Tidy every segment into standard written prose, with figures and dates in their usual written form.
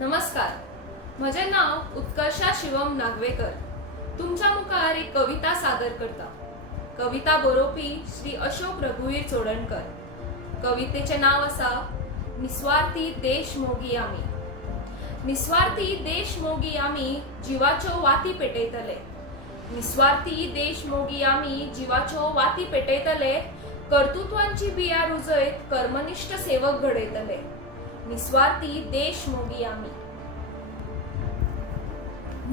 नमस्कार, म्हजे नाव उत्कर्षा शिवम नागवेकर। तुमच्या मुखार एक कविता सादर करता। कविता बरोवपी श्री अशोक रघुवीर चोडणकर। कवितेचे नाव आसा निस्वार्थी देश मोगी आमी। निस्वार्थी देश मोगी आमी जीवाच्यो वाती पेटयतले। निस्वार्थी देश मोगी आमी जीवाच्यो वाती पेटयतले। कर्तृत्वांची बिया रुजयत कर्मनिष्ठ सेवक घडयतले। निस्वार्थी देश मोगी आमी।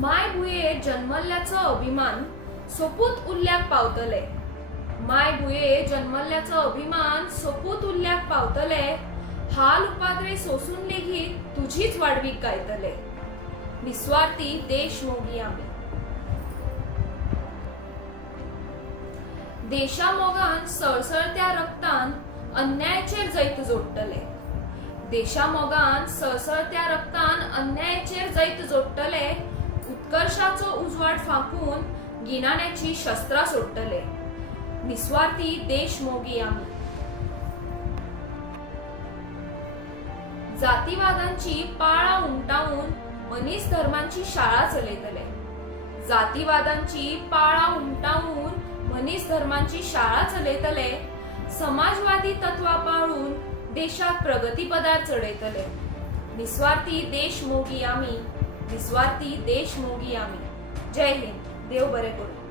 माय भुये जन्मल्ल्याचो अभिमान सोपूत उरल्याक पावतले। माय भुये जन्मल्ल्याचो अभिमान सोपूत उरल्याक पावतले। हाल उपाद्रे सोसून लेगीत तुझीच वाडवीक गायतले। निस्वार्थी देश मोगी आमी। देशा मोगान सळसळत्या रक्तान अन्यायाचेर जैत जोडटले। देशा मोगान सळसळत्या रक्तान अन्यायाचेर जैत जोडटले। उत्कर्षाचो उजवाड फाकून गिनाण्याची शस्त्रां सोडटले। निस्वार्थी देश मोगी आमी। जातीवादांची पाळा उमटावून मनीस धर्मांची शाळा चलयतले। जातीवादांची पाळा उमटावून मनीस धर्मांची शाळा चलयतले। समाजवादी तत्वां पाळून देशाक प्रगती पदार चडयतले। निस्वार्थी देश मोगी आमी। निस्वार्थी देश मोगी आमी। जय हिंद। देव बरें करूं।